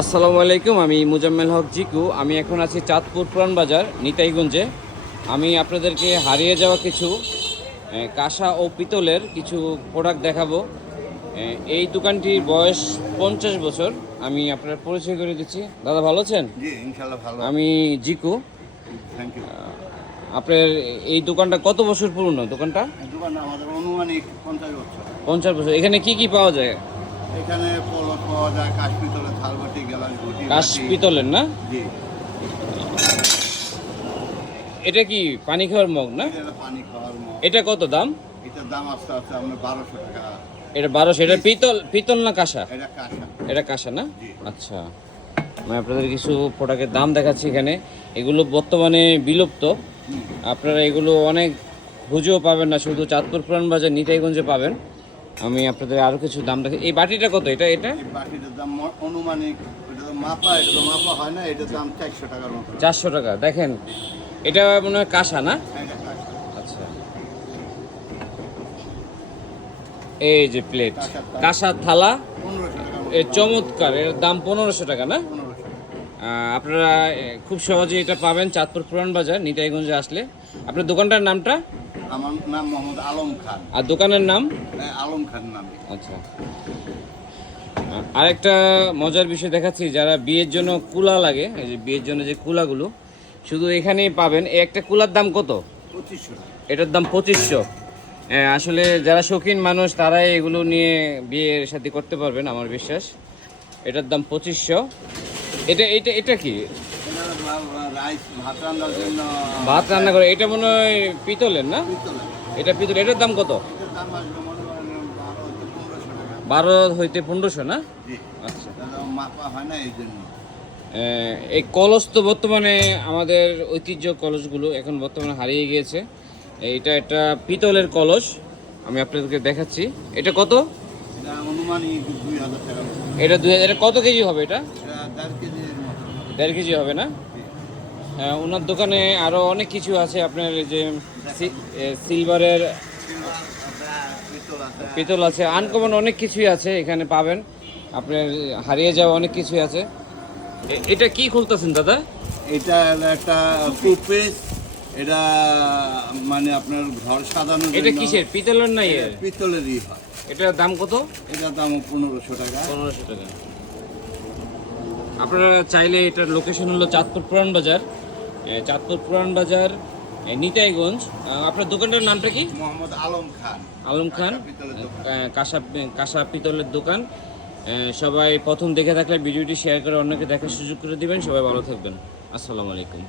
আসসালামু আলাইকুম আমি মুজাম্মেল হক জিকু। আমি এখন আছি চাঁদপুর পুরান বাজার নিতাইগঞ্জে। আমি আপনাদেরকে হারিয়ে যাওয়া কিছু কাঁসা ও পিতলের কিছু প্রোডাক্ট দেখাবো। এই দোকানটির বয়স পঞ্চাশ বছর। আমি আপনার পরিচয় করে দিচ্ছি। দাদা ভালো আছেন? ভালো। আমি জিকু। থ্যাংক ইউ আপনার এই দোকানটা কত বছর পুরনো দোকানটা? পঞ্চাশ বছর। এখানে কি কি পাওয়া যায়? এখানে পলট পাওয়া যায় কাশ পিতলের থালবাটি গ্যালাস ঘটি কাশ বাটি। পিতলের না? জি। এটা কি পানি খাওয়ার মগ না? এটা পানি খাওয়ার মগ। এটা কত দাম? এটার দাম আসতে আসতে আপনার বারোশো টাকা। এটা বারোশো এটা পিতল পিতল না কাঁসা? এটা কাঁসা। এটা কাঁসা না? আচ্ছা। আমি আপনাদের কিছু প্রোডাক্টের দাম দেখাচ্ছি এখানে। এগুলো বর্তমানে বিলুপ্ত। আপনারা এগুলো অনেক খুঁজেও পাবেন না শুধু চাঁদপুর পুরান বাজার নিতাইগঞ্জে পাবেন। আমি আপনাদের আরও কিছু দাম দেখি। এই বাটিটা কত? এটা এটা? বাটিটার দাম অনুমানিক এটা তো মাপা এটা তো মাপা হয় না এটার দাম চারশো টাকার মতো। চারশো টাকা দেখেন। এটা মনে হয় কাঁসা না? আচ্ছা। এই যে প্লেট কাঁসার থালা। কাঁসার থালা। পনেরোশো টাকার মতো। এ চমৎকার এর দাম পনেরোশো টাকা না? আপনারা খুব সহজে এটা পাবেন চাঁদপুর পুরান বাজার নিতাইগঞ্জে আসলে। আপনার দোকানটার নামটা? আমার নাম মোহাম্মদ আলম খান। আর দোকানের নাম? এই আলম খান নামে। আচ্ছা। আরেকটা মজার বিষয় দেখাচ্ছি যারা বিয়ের জন্য কুলা লাগে এই যে বিয়ের জন্য যে কুলাগুলো শুধু এখানেই পাবেন। এই একটা কুলার দাম কত? পঁচিশশো এটার দাম পঁচিশশো। আসলে যারা শৌখিন মানুষ তারাই এগুলো নিয়ে বিয়ের সাথে করতে পারবেন আমার বিশ্বাস। এটার দাম পঁচিশশো। এটা এটা এটা কি? ভাত রান্না করে এটা মনে হয় পিতলের না? এটা পিতল এটার দাম কত? বারো হইতে পনেরোশো না? আচ্ছা। এই কলস তো বর্তমানে আমাদের ঐতিহ্য কলসগুলো এখন বর্তমানে হারিয়ে গিয়েছে। এটা একটা পিতলের কলস আমি আপনাদেরকে দেখাচ্ছি। এটা কত? এটা কত কেজি হবে এটা? এটা দেড় কেজি হবে না? হ্যাঁ, ওনার দোকানে আরও অনেক কিছু আছে আপনার এই যে সিলভারের পিতল আছে আনকমন অনেক কিছুই আছে এখানে পাবেন। আপনার হারিয়ে যাওয়া অনেক কিছুই আছে। এটা কি খুলতেছেন দাদা? এটা একটা টুথপেস্ট এটা মানে আপনার ঘর সাজানোর এটা কিসের? পিতলের নাই পিতলেরই হয়। এটার দাম কত? এটার দাম পনেরোশো টাকা। পনেরোশো টাকা। আপনারা চাইলে এটার লোকেশন হলো চাঁদপুর পুরান বাজার। চাঁদপুর পুরান বাজার নিতাইগঞ্জ। আপনার দোকানটার নামটা কি? মোহাম্মদ আলম খান। আলম খান। কাঁসা কাঁসা পিতলের দোকান। সবাই প্রথম দেখে থাকলে ভিডিওটি শেয়ার করে অন্যকে দেখার সুযোগ করে দিবেন। সবাই ভালো থাকবেন। আসসালামু আলাইকুম।